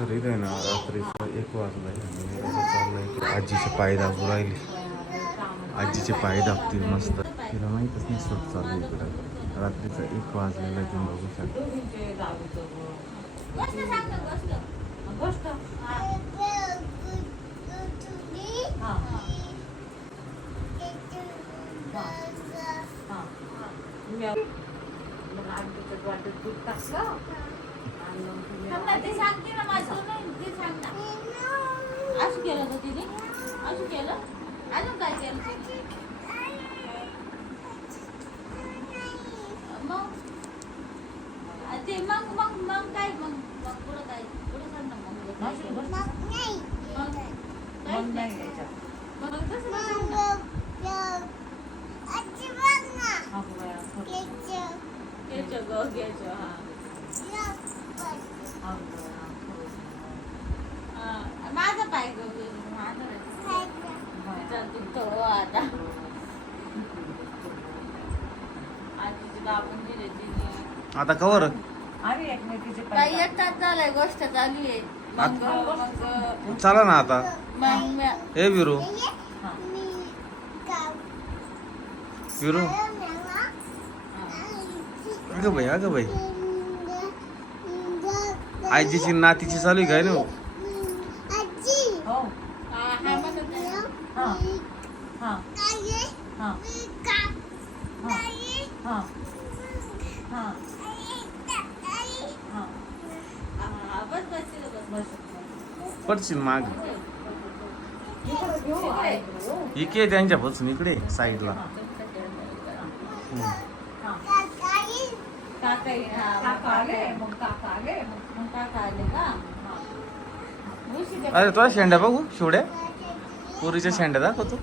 तर इथे ना रात्रीचं 1 वाजलाय आणि चाललंय की आजीचे पाय दाबू राहिली. आजीचे पाय दाबतील मस्त. तिला माहीतच नाही सूट चालू आहे इकडं. रात्रीचं 1 वाजलेलं आहे, तुम्ही बघू शकता. असं केलं होतं तिने, असं केलं. अजून काय केलं मग ते मग काय मग पुढं काय पुढं सांग ना. माझा पाय आता आजीची दाबून दिले तिने. आता कवर काही एक तास झालाय, गोष्ट चालू आहे. मग चला ना आता. मग हे विरू विरू अगं बाई आजीची नातीची चालू आहे काय ना. पडशील माग इकडे त्यांच्यापासून इकडे साईडला. अरे तुला शेंड्या बघू शिवड्या पुरीच्या शेंड्या दाखवतो.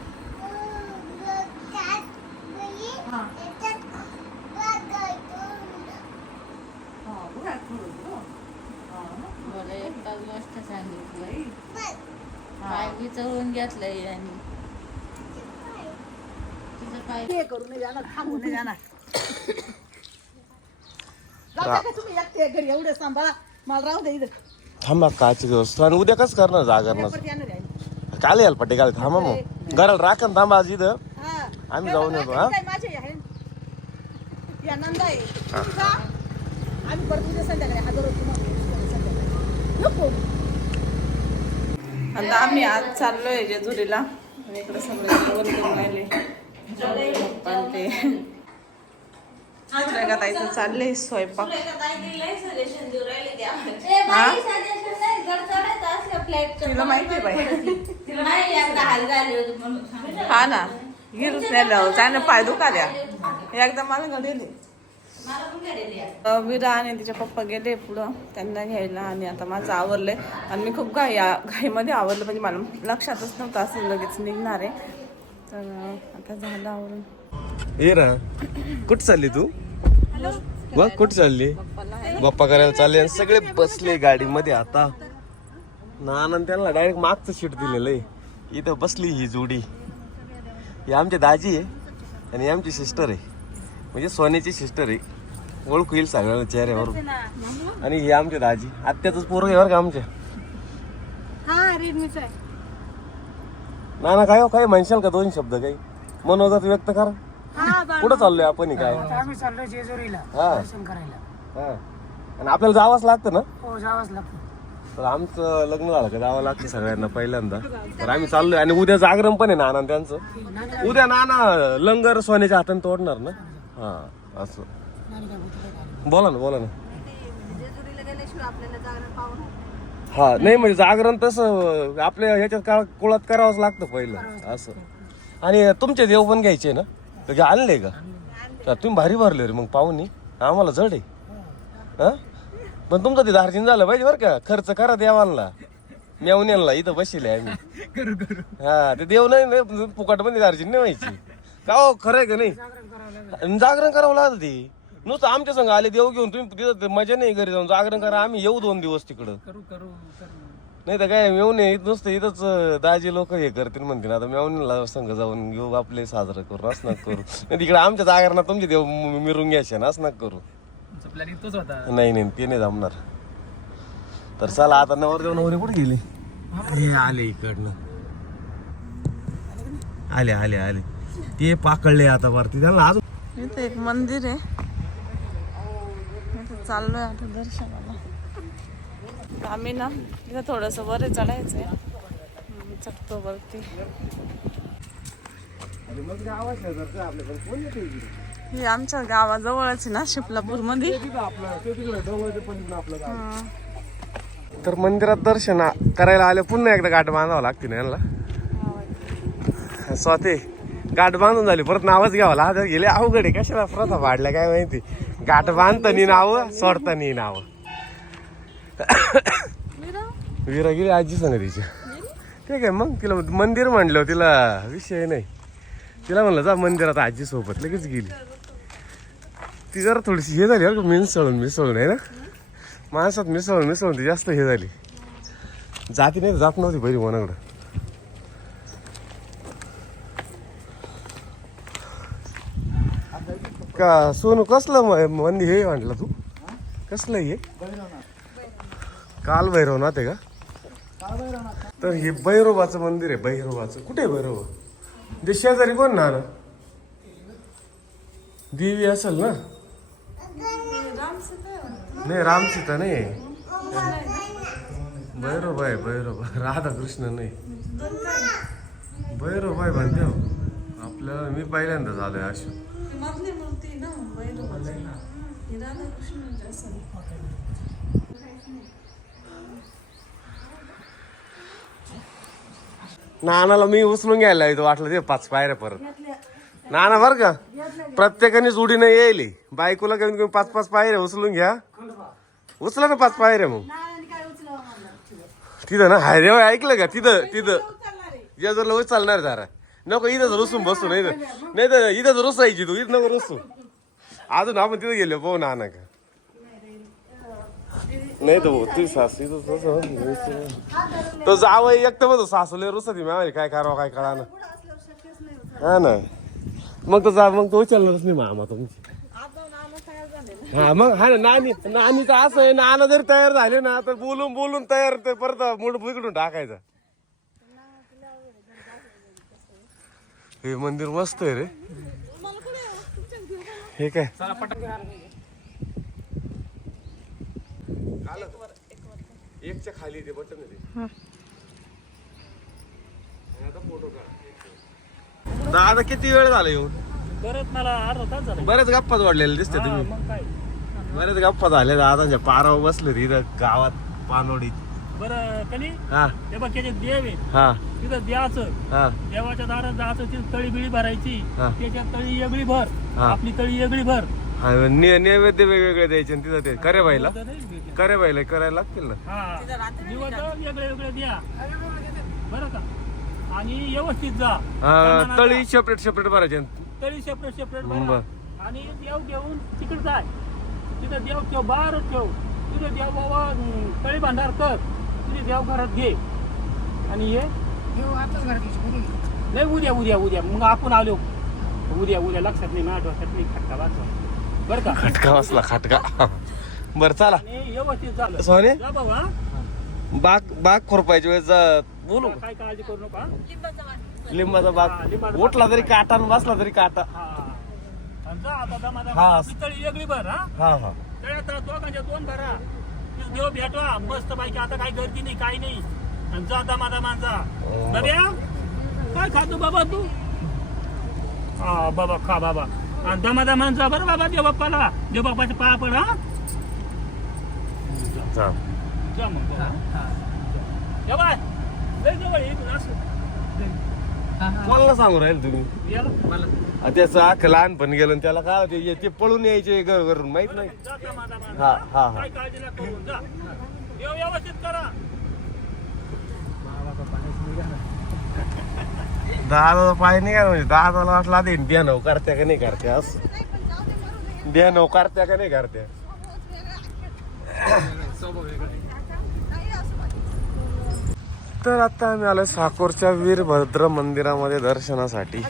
गोष्ट सांगितली पाय विचारून घेतलंय आणि तिचं पाय करून जाणार, थांबून जाणार. तुम्ही एकटे घरी एवढे सांभाळा, मला राहू दे इथं. थांबा काची गोष्ट. आणि उद्या कसं करणार जागरणार काल यायला पट्टे काल थांबा मग घराला राखण थांबा आज इथं आम्ही जाऊन येतो. हा माझे आहे या नंदा आहे आम्ही परत उद्या संध्याकाळी हजर होतो. आता आम्ही आज चाललोय जेजुरीला आणि इकडे सगळे जेवण करून राहिले. पण ते ताईचं चाललंय स्वयंपाक. तिला माहिती बाई. हा ना गिरूच नेलं चांगलं पाय दुखा द्या एकदा मला घडेल. विरा आणि तिचे पप्पा गेले पुढं त्यांना घ्यायला आणि आता माझं आवरलंय आणि मी खूप घाईमध्ये आवरलं म्हणजे मला लक्षातच नव्हतं असं लगेच निघणार आहे. तर आता झालं आवरून. ये रा कुठं चालली तू बघ कुठं चालली. गप्पा करायला चालले सगळे बसले गाडीमध्ये. आता ना त्यांना डायरेक्ट मागचं सीट दिलेलं आहे. इथं बसली ही जोडी. ही आमची दाजी आहे आणि आमची सिस्टर आहे म्हणजे सोन्याची सिस्टर आहे. ओळखू येईल सगळ्यांना चेहऱ्यावरून. आणि ही आमची दाजी आत्याच पोरं आहे बरं का आमच्या. ना काय काय म्हणशाल का 2 शब्द काही मनोगत व्यक्त करा. कुठं चाललोय आपण काय. आम्ही चाललोय जेजुरीला दर्शन करायला. हा आणि आपल्याला जावंच लागतं ना. हो जावंच लागतं. तर आमचं लग्न झालं का जावं लागतं सगळ्यांना पहिल्यांदा. तर आम्ही चाललोय आणि उद्या जागरण पण आहे नाना त्यांचं. उद्या नाना लंगर सोन्याच्या हाताने तोडणार ना. हा असं बोला ना. हा नाही म्हणजे जागरण तसं आपल्या ह्याच्यात कुळात करावंच लागतं पहिलं असं. आणि तुमचे देव पण घ्यायचे ना तर आणले का. तुम्ही भारी भरले रे मग पाहुणी आम्हाला जड आहे. हा पण तुमचं ते धार्जिन झालं पाहिजे बरं का. खर्च करा देवांना मेवण्याला इथं बसले आम्ही. हा ते देव नाही फुकट मध्ये धार्जिन नाही व्हायची का हो. खरंय का नाही. जागरण करावं लागतं ते. नुसतं आमच्या संग आले देव घेऊन तुम्ही तिथं मजा नाही घरी जाऊन जागरण करा. आम्ही येऊ 2 दिवस तिकडं नाही तर काय मेवणे नुसतं इथंच दाजी लोक हे करतील म्हणतील. आता मेवणीला संघ जाऊन घेऊ आपले साजरं करू असं नका करू. नाही तिकडे आमच्या जागरणात तुमचे देव मिरून घ्यायचे ना असं नका करू. नाही ते नाही जमणार. तर चला आता नवरदेव नवरी कुठे गेली? हे आले इकडनं, आले आले आले ते पाकळले आता वरती. त्यांना अजून इथे एक मंदिर आहे, इथे चाललोय आता दर्शनाला. आम्ही ना इथं थोडंसं वर चढायचंय, चढतो वरती. ही आमच्या गावाजवळच आहे ना, शिपलापूर मध्ये. तर मंदिरात दर्शन करायला आले, पुन्हा एकदा गाठ बांधावं लागते ना यांना. स्वते गाठ बांधून झाली, परत नावच घ्यावं लागत. गेले अवघड आहे, कशाला प्रथा वाढल्या काय माहिती. गाठ बांधतानी नाव, सोडतानी नाव. विरा गेली आजी सांग तिची. ठीक आहे मग, तिला मंदिर म्हणलं, तिला विषय नाही. तिला म्हणलं जा मंदिरात आजी सोबत, लगेच गेली. ती जरा थोडीशी हे झाली बरं का, मिसळून आहे ना, माणसात मिसळून ती जास्त हे झाली. जाती नाही, जात नव्हती पहिली मनाकडं. का सोनू कसलं मंदिर हे म्हटलं तू? कसलं हे? काल भैरवनाथ आहे का? तर हे भैरोबाचं मंदिर आहे. भैरोबाचं कुठे आहे भैरोबा? ते शेजारी कोण ना देवी असेल ना? नाही रामसीता नाही, भैरोबा आहे. भैरोबा राधाकृष्ण नाही, भैरोबा आहे म्हणते हो. आपल्याला मी पहिल्यांदा झालोय अशी. नानाला मी उचलून घ्यायला येतो, वाटलं ते 5 पायऱ्या परत. नाना बर का, प्रत्येकाने जोडीने येईल. बायकोला कमीत कमी 5-5 पायऱ्या उचलून घ्या. उचला ना 5 पायऱ्या. मग तिथं ना हायरे ऐकलं का, तिथं जेजूरला उचलणार जरा. नको इथं रुसून बसू, नाही तर इथं रुसायची तू, इथं नको रुसू. अजून आपण तिथं गेलो पाहू नाना का. नाही तो तुझी सासू तो जावं एक तर सासूला रुसती मी, काय करावं काय कळा ना. हा ना, मग तो जा, मग तो उचलणारच नाही मामा तुमची. हा मग हा ना, नानी तर असं आहे, नाना जर तयार झाले ना तर बोलून तयार, तर परत मूड बिघडून टाकायचा. हे मंदिर मस्त आहे रे. हे काय एकच्या खाली ते बटन आहे. फोटो काढ. दादा किती वेळ झाला येऊन? परत मला अर्धा तास झाला. बरेच गप्पा जोडलेले दिसते तुम्ही. मग काय बरेच गप्पा झाले दादांच्या पारावर बसले इथं गावात पानोडीत. बरं कधी हा ते बघ त्याच्यात देव आहे, हा तिथं द्यायचं, हा देवाच्या दारात जायचं, तिथं तळी बिळी भरायची, हा. त्याच्यात तळी वेगळी भर, हा. आपली तळी वेगळी भर. हा, नैवेद्य वेगवेगळे द्यायचे आणि तिथं ते करे बाईला करायला लागतील ना. हा दिवस वेगळे वेगळे द्या बरं का, आणि व्यवस्थित जा. हा, तळी सेपरेट भरायचे. तळी सेपरेट बरं. भरा आणि देव घेऊन तिकडे जाय, तिथं देव ठेव, बाहेर ठेव, तिथं देव बाबा तळी भांडार कर, तुझे देव घरात घे आणि ये. नाही उद्या मग आपण आलो उद्या लक्षात नाही, माझ्या डोक्यात नाही, खटका वाचवा बरं का. खटका बसला खटका. बर चला. आणि व्यवस्थित झालं सॉरी जा बाबा. बाग खुरपायच्या वेळेस बोलू काय काळजी करू नका. लिंबाचा बाग लिंबाचा उठला तरी काटा आणि बसला तरी काटा. हा आणि जा आता दमादम हा. आपली तळी वेगळी भर. हा हा हा तळ्यात दोघांच्या 2 भरा, देव भेटवा मस्त पैकी. आता काही गर्दी नाही, काही नाही. आणि जा दमादमान जा. बऱ्या काय खातो बाबा तू? हा बाबा खा बाबा, आणि दमादमान जा बरं बाबा. देव बाप्पाला, देव बाप्पाच्या पाया पड. हा जा. जा मग बाय लय जवळ येईल असं. कोणाला सांगू राहील तुम्ही? याला मला त्याचं अख्खं लहानपण गेलं आणि त्याला काय होते ते पळून यायचे घरून माहित नाही. जा दमादमान. हा हा हा काय काळजी नका करू. जा देव व्यवस्थित करा. दादाचा पाय नाही का, म्हणजे दादाला वाटलं आधी द्यानव करत्या का नाही करत्या, असं द्यानव करत्या का नाही करत्या. तर आता आम्ही आलोय साकोरच्या वीरभद्र मंदिरामध्ये दर्शनासाठी.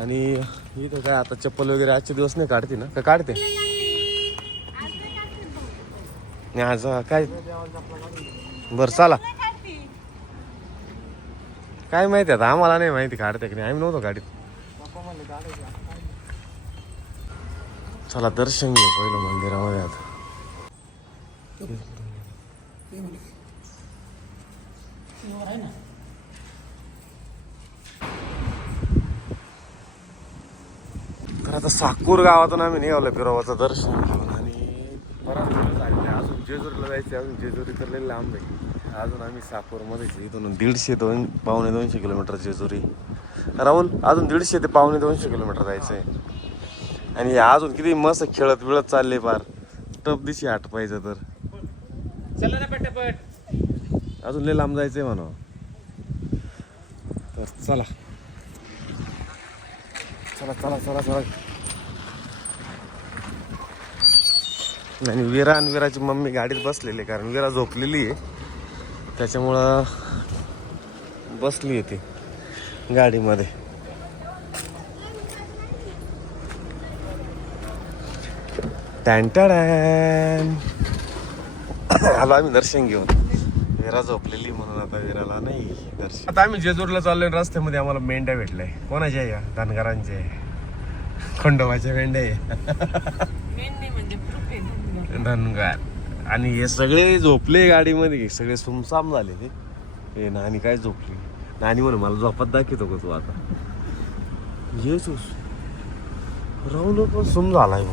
आणि इथं काय आता चप्पल वगैरे आजचे दिवस नाही काढते ना, का काढते? आणि आज काय बरं चला. काय माहिती आता आम्हाला नाही माहिती काढते की नाही, आम्ही नव्हतो गाडीत. चला दर्शन घेऊ पहिलं मंदिरामध्ये आता. तर आता साकूर गावातून आम्ही निघालो बिरोबाचं दर्शन घेऊन आणि बराच वेळ झालेला आहे. अजून जेजुरीला जायचं, अजून जेजुरी तर लई लांब आहे. अजून आम्ही साकूरमध्येच, इथून 150-200 किलोमीटर जेजुरी. राहुल अजून 150 ते 250 किलोमीटर जायचं आहे. आणि अजून किती मस्त खेळत बिळत चालले पार टप दिशी आठ पाहिजे तर चला ना पटापट. अजून लय लांब जायचंय म्हणा. तर चला चला चला चला चला. आणि विराची मम्मी गाडीत बसलेली आहे, कारण विरा झोपलेली आहे त्याच्यामुळं बसली आहे ती गाडीमध्ये. टॅन आलो आम्ही दर्शन घेऊन. विरा झोपलेली म्हणून आता विराला नाही दर्शन. आता आम्ही जेजूरला चाललोय. रस्त्यामध्ये आम्हाला मेंढ्या भेटल्या. कोणाच्या आहे या? धनगरांचे, खंडोबाच्या मेंढ्या आहे. धनगर. आणि हे सगळे झोपले गाडीमध्ये, सगळे सुमसाम झाले. ते नानी काय झोपली. नानी म्हणे मला झोपात दाखवतो का तू आता. येसूस राहुल पण सुम झालाय.